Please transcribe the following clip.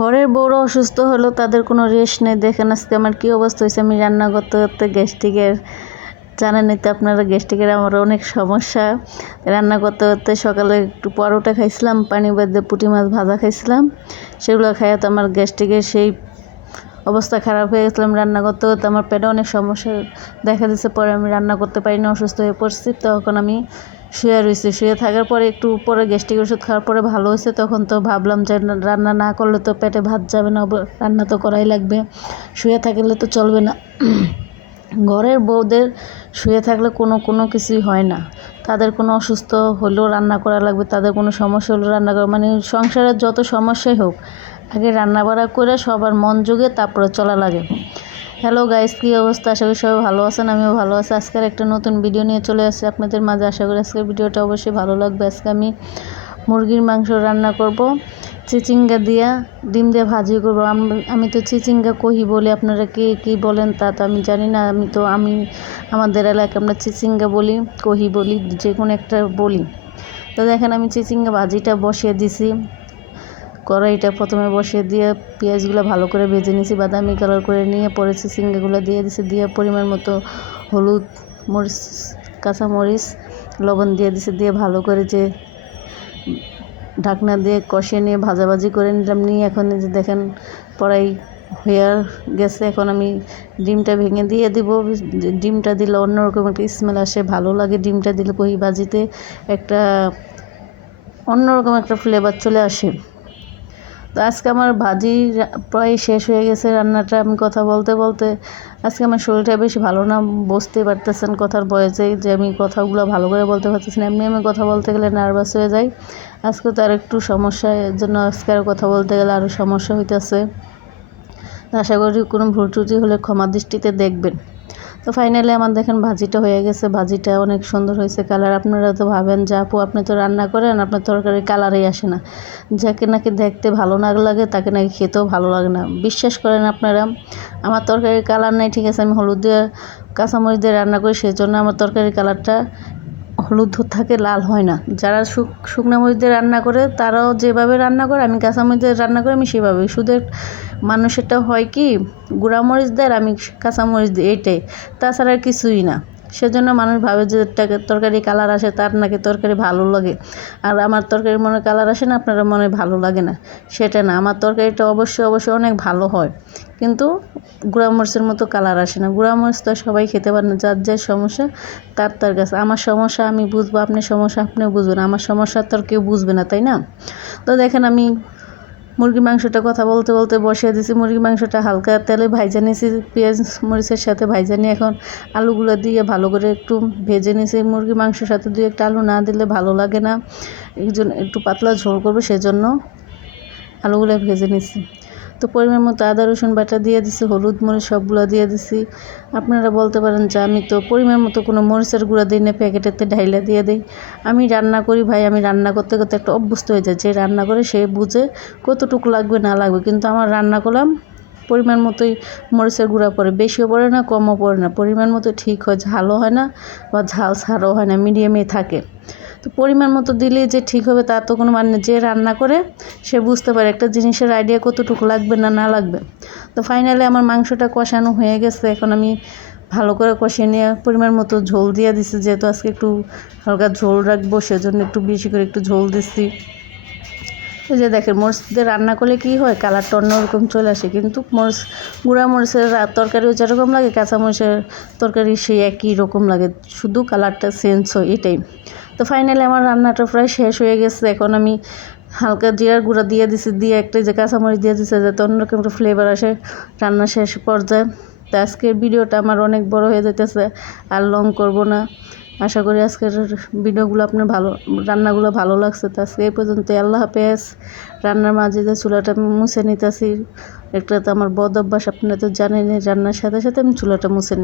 ঘরের বউরা অসুস্থ হলেও তাদের কোনো রেস্ট নেই। দেখেন আজকে আমার কী অবস্থা হয়েছে। আমি রান্না করতে করতে গ্যাস্ট্রিকের, জানেনই তো আপনারা গ্যাস্ট্রিকের আমার অনেক সমস্যা। রান্না করতে করতে সকালে একটু পরোটা খাইছিলাম, পানি বাদে পুঁটি মাছ ভাজা খাইছিলাম, সেগুলো খাইয়া তো আমার গ্যাস্ট্রিকের সেই অবস্থা খারাপ হয়ে গেছিলাম। রান্না করতে করতে আমার পেটে অনেক সমস্যা দেখা দিচ্ছে। পরে আমি রান্না করতে পারিনি, অসুস্থ হয়ে পড়ছি। তখন আমি শুয়ে রয়েছি, শুয়ে থাকার পরে একটু পরে গ্যাস্ট্রিক ওষুধ খাওয়ার পরে ভালো হয়েছে। তখন তো ভাবলাম যে রান্না না করলে তো পেটে ভাত যাবে না, রান্না তো করাই লাগবে, শুয়ে থাকলে তো চলবে না। ঘরের বউদের শুয়ে থাকলে কোনো কিছুই হয় না। তাদের কোনো অসুস্থ হলেও রান্না করা লাগবে, তাদের কোনো সমস্যা হলেও রান্না করা, মানে সংসারের যত সমস্যাই হোক আগে রান্না বাড়া করে সবার মন যোগে তারপরে চলা লাগে। হ্যালো গাইস, কী অবস্থা? আশা করি সবাই ভালো আছেন, আমিও ভালো আছি। আজকের একটা নতুন ভিডিও নিয়ে চলে আসছি আপনাদের মাঝে। আশা করি আজকের ভিডিওটা অবশ্যই ভালো লাগবে। আজকে আমি মুরগির মাংস রান্না করব, চিচিঙ্গা দিয়া ডিম দিয়ে ভাজি করবো। আমি তো চিচিঙ্গা কহি বলি, আপনারা কে কী বলেন তা তো আমি জানি না। আমি আমাদের এলাকায় আমরা চিচিঙ্গা বলি, কহি বলি, যে কোনো একটা বলি। তো দেখেন আমি চিচিঙ্গা ভাজিটা বসিয়ে দিছি। কড়াইটা প্রথমে বসিয়ে দিয়ে পেঁয়াজগুলো ভালো করে ভেজে নিয়েছি, বাদামি কালার করে নিয়ে পরে চিচিঙ্গাগুলো দিয়ে দিছি। দিয়ে পরিমাণ মতো হলুদ, মরিচ, কাঁচামরিচ, লবণ দিয়ে দিছি। দিয়ে ভালো করে যে ঢাকনা দিয়ে কষিয়ে নিয়ে ভাজাভাজি করে নিলাম। নিয়ে এখন যে দেখেন কড়াই হয়ে গেছে। এখন আমি ডিমটা ভেঙে দিয়ে দিব। ডিমটা দিলে অন্যরকম একটা স্মেল আসে, ভালো লাগে। ডিমটা দিলে কহি ভাজিতে একটা অন্যরকম একটা ফ্লেভার চলে আসে। তো আজকে আমার ভাজি প্রায় শেষ হয়ে গেছে, রান্নাটা আমি কথা বলতে বলতে আজকে আমার শরীরটা বেশি ভালো না, বুঝতে পারতেছেন কথার বয়সে যে আমি কথাগুলো ভালো করে বলতে পারতেছি না। এমনি আমি কথা বলতে গেলে নার্ভাস হয়ে যাই। আজকে তো আর একটু সমস্যা, এর জন্য আজকে আর কথা বলতে গেলে আরও সমস্যা হইতেছে। আশা করি কোনো ভুল ত্রুটি হলে ক্ষমা দৃষ্টিতে দেখবেন। তো ফাইনালি আমার দেখেন ভাজিটা হয়ে গেছে। ভাজিটা অনেক সুন্দর হয়েছে কালার। আপনারা তো ভাবেন যে আপু আপনি তো রান্না করেন, আপনার তরকারির কালারই আসে না। যাকে নাকি দেখতে ভালো না লাগে তাকে নাকি খেতেও ভালো লাগে না। বিশ্বাস করেন আপনারা, আমার তরকারির কালার নাই, ঠিক আছে, আমি হলুদ দিয়ে কাঁচামরিচ দিয়ে রান্না করি, সেই জন্য আমার তরকারির কালারটা হলুদ থাকে, লাল হয় না। যারা শুকনো মরিচ দিয়ে রান্না করে তারাও যেভাবে রান্না করে, আমি কাঁচামরিচ দিয়ে রান্না করি আমি সেভাবেই। শুধু মানুষেরটা হয় কি গুঁড়া মরিচ দেয়, আমি কাঁচামরিচ দিই, এইটাই, তাছাড়া আর কিছুই না। সেজন্য মানুষ ভাবে যে তরকারি কালার আসে, তার নাকি তরকারি ভালো লাগে। আর আমার তরকারি মনে কালার আসে না, আপনারা মনে ভালো লাগে না, সেটা না। আমার তরকারিটা অবশ্যই অনেক ভালো হয়, কিন্তু গুঁড়া মরিচের মতো কালার আসে না। গুঁড়া মরিচ তো সবাই খেতে পারে না, যার যার সমস্যা তার কাছে। আমার সমস্যা আমি বুঝবো, আপনার সমস্যা আপনিও বুঝবেন, আমার সমস্যা তো আর কেউ বুঝবে না, তাই না? তো দেখেন আমি মুরগির মাংসটা কথা বলতে বলতে বসিয়ে দিয়েছি। মুরগির মাংসটা হালকা তেলে ভাইজা নিয়েছি, পেঁয়াজ মরিচের সাথে ভাইজা নিয়ে এখন আলুগুলো দিয়ে ভালো করে একটু ভেজে নিয়েছি। মুরগির মাংসের সাথে দুই একটা আলু না দিলে ভালো লাগে না, একটু পাতলা ঝোল করবে, সেজন্য আলুগুলো ভেজে নিয়েছি। তো পরিমাণ মতো আদা রসুন বাটা দিয়ে দিছি, হলুদ মরিচ সবগুলো দিয়ে দিছি। আপনারা বলতে পারেন যে আমি তো পরিমাণ মতো কোনো মরিচের গুঁড়া দিই না, প্যাকেটেতে ঢাইলা দিয়ে দিই। আমি রান্না করি ভাই, আমি রান্না করতে করতে একটা অভ্যস্ত হয়ে যায়। যে রান্না করে সে বুঝে কতটুকু লাগবে না লাগবে, কিন্তু আমার রান্না করলাম পরিমাণ মতোই মরিচের গুঁড়া পড়ে, বেশিও পড়ে না কমও পড়ে না, পরিমাণ মতো ঠিক হয়। ঝালও হয় না বা ঝাল ছাড়াও হয় না, মিডিয়ামেই থাকে। তো পরিমাণ মতো দিলে যে ঠিক হবে তার তো কোনো মানে, যে রান্না করে সে বুঝতে পারে একটা জিনিসের আইডিয়া কতটুকু লাগবে না লাগবে। তো ফাইনালি আমার মাংসটা কষানো হয়ে গেছে। এখন আমি ভালো করে কষিয়ে নিয়ে পরিমাণ মতো ঝোল দিয়ে দিছি, যেহেতু আজকে একটু হালকা ঝোল রাখবো, সেজন্য একটু বেশি করে একটু ঝোল দিচ্ছি। এই যে দেখেন মরিচ দিয়ে রান্না করলে কী হয়, কালারটা অন্যরকম চলে আসে, কিন্তু গুঁড়া মরিচের তরকারিও যেরকম লাগে, কাঁচা মরিচের তরকারি সেই একই রকম লাগে, শুধু কালারটা চেঞ্জ হয়, এটাই। তো ফাইনালি আমার রান্নাটা প্রায় শেষ হয়ে গেছে। এখন আমি হালকা জিরার গুঁড়া দিয়ে দিছি, দিয়ে একটা যে কাঁচামরিচ দিয়ে দিছে যাতে অন্যরকম একটা ফ্লেভার আসে রান্না শেষ পর্যায়ে। তো আজকের ভিডিওটা আমার অনেক বড় হয়ে যেতেছে, আর লং করব না। আশা করি আজকের ভিডিওগুলো আপনার রান্নাগুলো ভালো লাগছে। তো আজকে এই পর্যন্ত, আল্লাহ হাফেজ। রান্নার মাঝে যে চুলাটা মুছে নিতেছি, একটা তো আমার বদ অভ্যাস, আপনারা তো জানেনই, রান্নার সাথে সাথে আমি চুলাটা মুছে নিই।